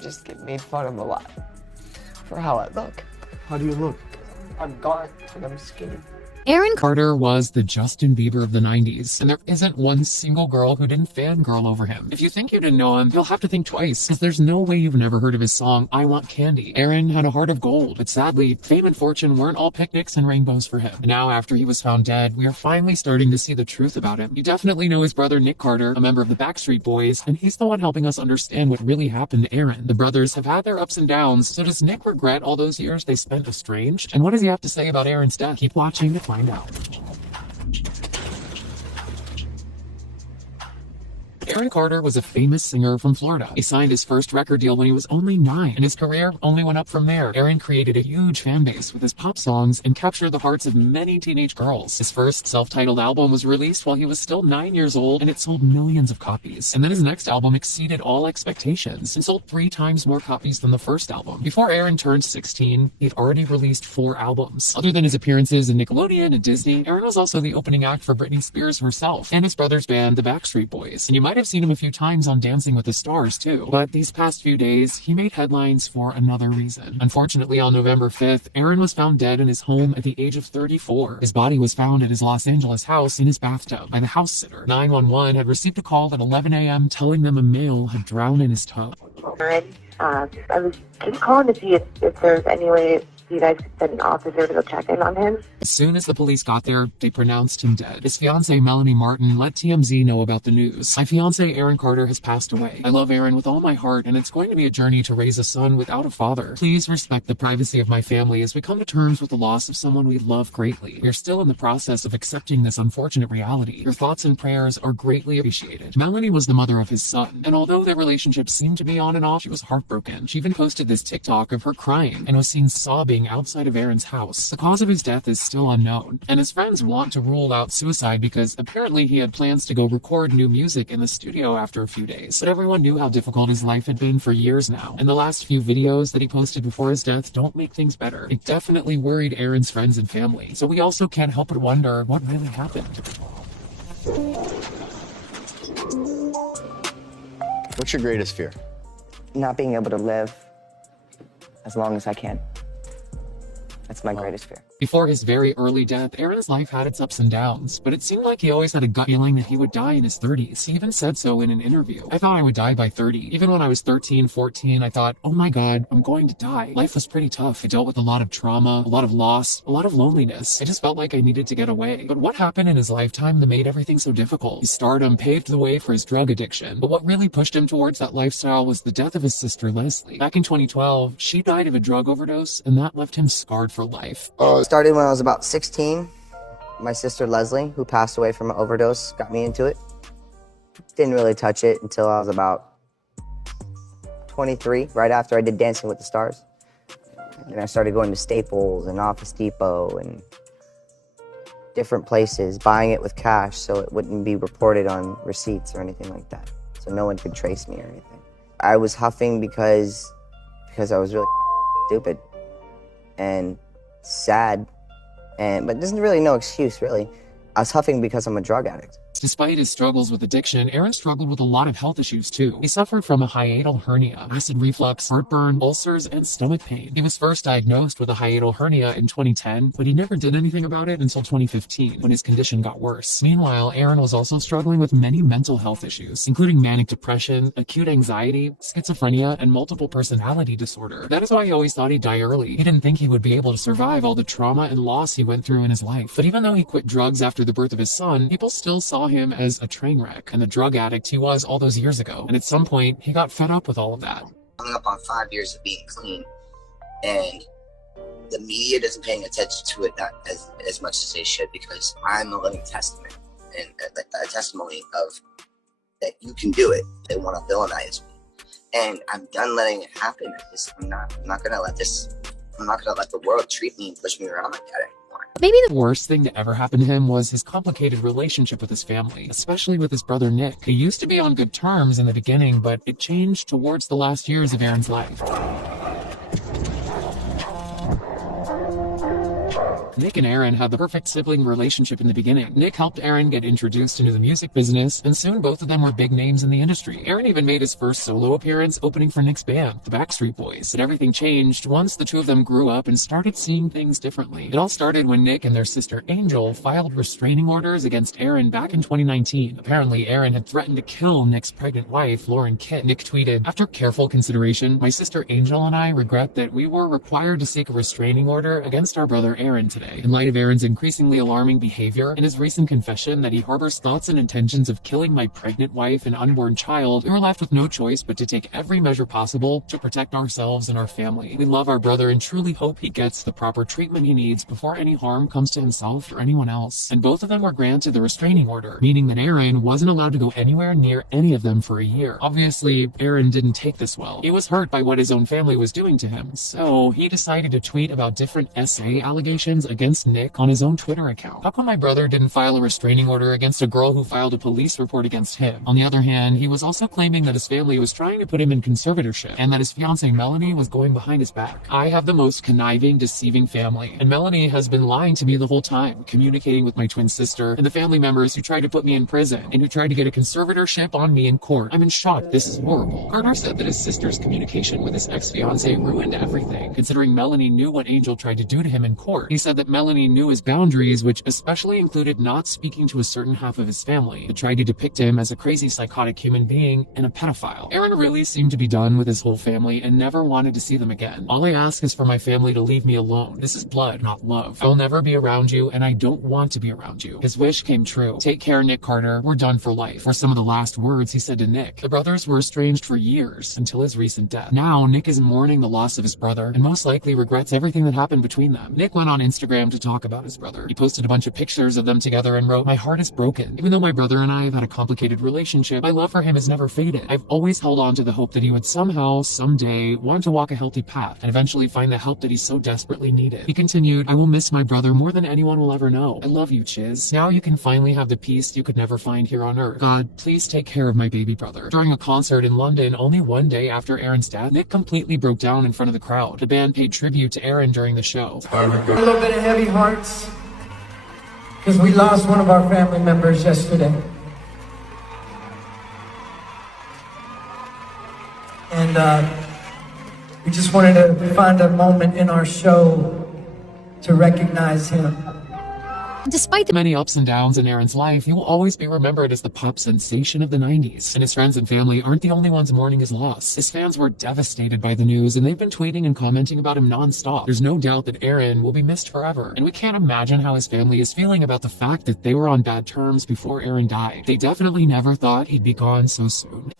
just get made fun of a lot for how I look. How do you look? I'm gaunt and I'm skinny. Aaron Carter was the Justin Bieber of the 90s, and there isn't one single girl who didn't fangirl over him. If you think you didn't know him, you'll have to think twice, because there's no way you've never heard of his song, I Want Candy. Aaron had a heart of gold, but sadly, fame and fortune weren't all picnics and rainbows for him. And now, after he was found dead, we are finally starting to see the truth about him. You definitely know his brother Nick Carter, a member of the Backstreet Boys, and he's the one helping us understand what really happened to Aaron. The brothers have had their ups and downs, so does Nick regret all those years they spent estranged? And what does he have to say about Aaron's death? Keep watching to find out. Aaron Carter was a famous singer from Florida. He signed his first record deal when he was only 9, and his career only went up from there. Aaron created a huge fan base with his pop songs and captured the hearts of many teenage girls. His first self-titled album was released while he was still 9 years old, and it sold millions of copies. And then his next album exceeded all expectations and sold 3 times more copies than the first album. Before Aaron turned 16, he'd already released 4 albums. Other than his appearances in Nickelodeon and Disney, Aaron was also the opening act for Britney Spears herself and his brother's band, the Backstreet Boys. And you might have seen him a few times on Dancing with the Stars too. But these past few days, he made headlines for another reason. Unfortunately, on November 5th, Aaron was found dead in his home at the age of 34. His body was found at his Los Angeles house in his bathtub by the house sitter. 911 had received a call at 11 a.m. telling them a male had drowned in his tub. Aaron, I was just calling to see if there's any way you guys could send an officer to go check in on him. As soon as the police got there, they pronounced him dead. His fiancée, Melanie Martin, let TMZ know about the news. My fiancé, Aaron Carter, has passed away. I love Aaron with all my heart, and it's going to be a journey to raise a son without a father. Please respect the privacy of my family as we come to terms with the loss of someone we love greatly. We are still in the process of accepting this unfortunate reality. Your thoughts and prayers are greatly appreciated. Melanie was the mother of his son, and although their relationship seemed to be on and off, she was heartbroken. She even posted this TikTok of her crying and was seen sobbing outside of Aaron's house. The cause of his death is still unknown, and his friends want to rule out suicide because apparently he had plans to go record new music in the studio after a few days. But everyone knew how difficult his life had been for years now, and the last few videos that he posted before his death don't make things better. It definitely worried Aaron's friends and family, so we also can't help but wonder what really happened. What's your greatest fear? Not being able to live as long as I can. That's my greatest fear. Before his very early death, Aaron's life had its ups and downs, but it seemed like he always had a gut feeling that he would die in his 30s. He even said so in an interview. I thought I would die by 30. Even when I was 13, 14, I thought, oh my God, I'm going to die. Life was pretty tough. I dealt with a lot of trauma, a lot of loss, a lot of loneliness. I just felt like I needed to get away. But what happened in his lifetime that made everything so difficult? His stardom paved the way for his drug addiction, but what really pushed him towards that lifestyle was the death of his sister, Leslie. Back in 2012, she died of a drug overdose, and that left him scarred for life. It started when I was about 16. My sister Leslie, who passed away from an overdose, got me into it. Didn't really touch it until I was about 23, right after I did Dancing with the Stars. And I started going to Staples and Office Depot and different places, buying it with cash so it wouldn't be reported on receipts or anything like that. So no one could trace me or anything. I was huffing because I was really stupid and sad. But there's really no excuse, really. I was huffing because I'm a drug addict. Despite his struggles with addiction, Aaron struggled with a lot of health issues too. He suffered from a hiatal hernia, acid reflux, heartburn, ulcers, and stomach pain. He was first diagnosed with a hiatal hernia in 2010, but he never did anything about it until 2015, when his condition got worse. Meanwhile, Aaron was also struggling with many mental health issues, including manic depression, acute anxiety, schizophrenia, and multiple personality disorder. That is why he always thought he'd die early. He didn't think he would be able to survive all the trauma and loss he went through in his life. But even though he quit drugs after the birth of his son, people still saw him as a train wreck and the drug addict he was all those years ago. And at some point, he got fed up with all of that. Coming up on 5 years of being clean, and the media isn't paying attention to it not as much as they should, because I'm a living testament and a testimony of that you can do it. They want to villainize me, and I'm done letting it happen. I'm not gonna let the world treat me and push me around like that anymore. Maybe the worst thing to ever happen to him was his complicated relationship with his family, especially with his brother Nick. They used to be on good terms in the beginning, but it changed towards the last years of Aaron's life. Nick and Aaron had the perfect sibling relationship in the beginning. Nick helped Aaron get introduced into the music business, and soon both of them were big names in the industry. Aaron even made his first solo appearance opening for Nick's band, the Backstreet Boys. But everything changed once the two of them grew up and started seeing things differently. It all started when Nick and their sister Angel filed restraining orders against Aaron back in 2019. Apparently, Aaron had threatened to kill Nick's pregnant wife, Lauren Kitt. Nick tweeted, "After careful consideration, my sister Angel and I regret that we were required to seek a restraining order against our brother Aaron today. In light of Aaron's increasingly alarming behavior and his recent confession that he harbors thoughts and intentions of killing my pregnant wife and unborn child, we were left with no choice but to take every measure possible to protect ourselves and our family. We love our brother and truly hope he gets the proper treatment he needs before any harm comes to himself or anyone else." And both of them were granted the restraining order, meaning that Aaron wasn't allowed to go anywhere near any of them for a year. Obviously, Aaron didn't take this well. He was hurt by what his own family was doing to him, so he decided to tweet about different SA allegations against Nick on his own Twitter account. How come my brother didn't file a restraining order against a girl who filed a police report against him? On the other hand, he was also claiming that his family was trying to put him in conservatorship and that his fiancée Melanie was going behind his back. I have the most conniving, deceiving family, and Melanie has been lying to me the whole time, communicating with my twin sister and the family members who tried to put me in prison and who tried to get a conservatorship on me in court. I'm in shock. This is horrible. Carter said that his sister's communication with his ex-fiancée ruined everything, considering Melanie knew what Angel tried to do to him in court. He said that Melanie knew his boundaries, which especially included not speaking to a certain half of his family, but tried to depict him as a crazy psychotic human being and a pedophile. Aaron really seemed to be done with his whole family and never wanted to see them again. "All I ask is for my family to leave me alone. This is blood, not love. I will never be around you, and I don't want to be around you." His wish came true. "Take care, Nick Carter. We're done for life," were some of the last words he said to Nick. The brothers were estranged for years until his recent death. Now, Nick is mourning the loss of his brother and most likely regrets everything that happened between them. Nick went on Instagram to talk about his brother. He posted a bunch of pictures of them together and wrote, "My heart is broken. Even though my brother and I have had a complicated relationship, my love for him has never faded. I've always held on to the hope that he would somehow, someday, want to walk a healthy path and eventually find the help that he so desperately needed." He continued, "I will miss my brother more than anyone will ever know. I love you, Chiz. Now you can finally have the peace you could never find here on earth. God, please take care of my baby brother." During a concert in London only one day after Aaron's death, Nick completely broke down in front of the crowd. The band paid tribute to Aaron during the show. A little bit of heavy hearts because we lost one of our family members yesterday. And we just wanted to find a moment in our show to recognize him. Despite the many ups and downs in Aaron's life, he will always be remembered as the pop sensation of the 90s. And his friends and family aren't the only ones mourning his loss. His fans were devastated by the news, and they've been tweeting and commenting about him non-stop. There's no doubt that Aaron will be missed forever. And we can't imagine how his family is feeling about the fact that they were on bad terms before Aaron died. They definitely never thought he'd be gone so soon.